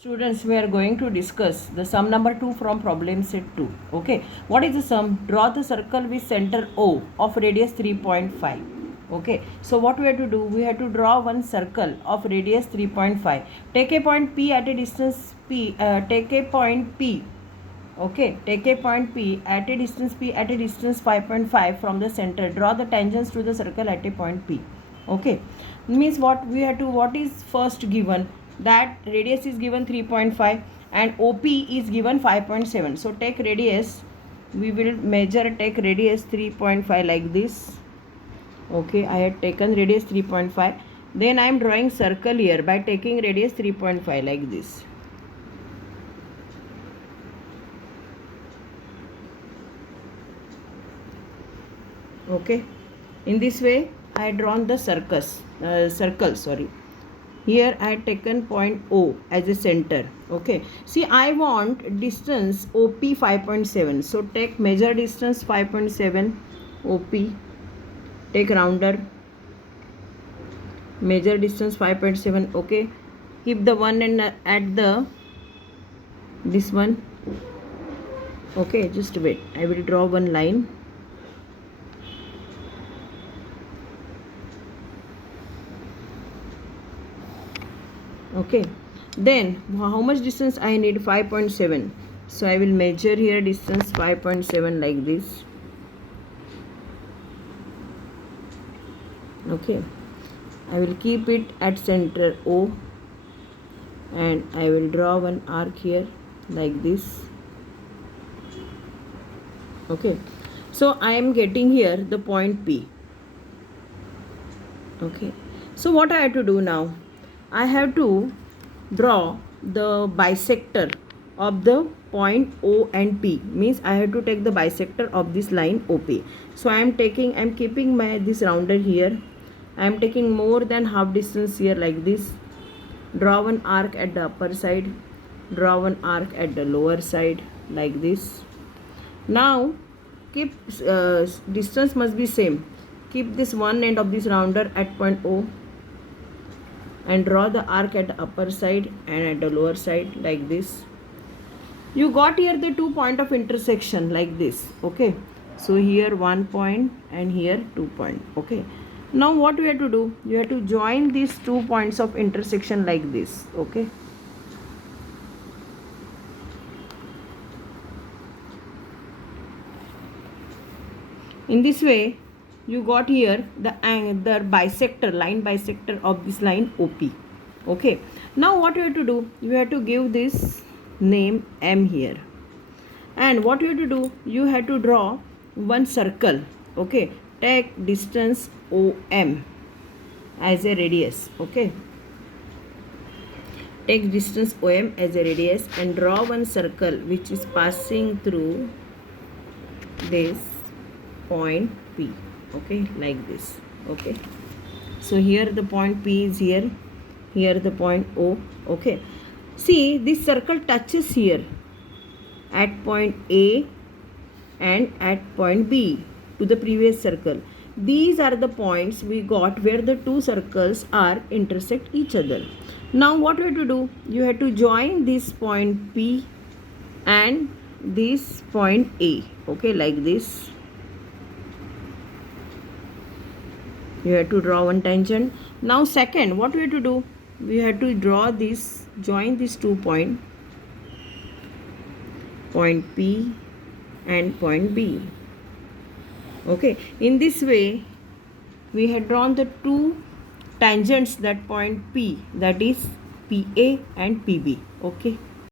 Students, we are going to discuss the sum number 2 from problem set 2. Okay, what is the sum? Draw the circle with center O of radius 3.5. Okay, so what we have to do? We have to draw one circle of radius 3.5. Take a point P at a distance P. Take a point P. Okay, take a point P at a distance 5.5 from the center. Draw the tangents to the circle at a point P. Okay, means what we have to, what is first given? That radius is given 3.5 and OP is given 5.7. So take radius, we will measure, take radius 3.5 like this. Okay, I had taken radius 3.5. Then I am drawing circle here by taking radius 3.5 like this. Okay, in this way I had drawn the circle. Here I had taken point O as a center. Okay, see, I want distance OP 5.7. So take measure distance 5.7 OP. Take rounder, measure distance 5.7. Okay, keep the one and at the this one. Okay, just wait, I will draw one line. Okay, then how much distance I need? 5.7. So I will measure here distance 5.7 like this. Okay, I will keep it at center O and I will draw one arc here like this. Okay, so I am getting here the point P. Okay, so what I have to do now? I have to draw the bisector of the point O and P. Means I have to take the bisector of this line OP. So I am keeping my this rounder here. I am taking more than half distance here like this. Draw one arc at the upper side. Draw one arc at the lower side like this. Now keep distance must be same. Keep this one end of this rounder at point O and draw the arc at the upper side and at the lower side like this. You got here the 2 point of intersection like this. Okay, so here 1 point and here 2 point. Okay, now what we have to do? You have to join these 2 points of intersection like this. Okay, in this way you got here the bisector, line bisector of this line OP. Okay, now what you have to do? You have to give this name M here, and what you have to do? You have to draw one circle. Okay, take distance OM as a radius. Okay, take distance OM as a radius and draw one circle which is passing through this point P. Okay, like this. Okay, so here the point P is here the point O. Okay, see, this circle touches here at point A and at point B to the previous circle. These are the points we got where the two circles are intersect each other. Now what we have to do? You have to join this point P and this point A. Okay, like this. You have to draw one tangent. Now second, what we have to do? We have to draw this, join these 2 points, point P and point B. Okay, in this way we have drawn the 2 tangents that point P, that is PA and PB. Okay.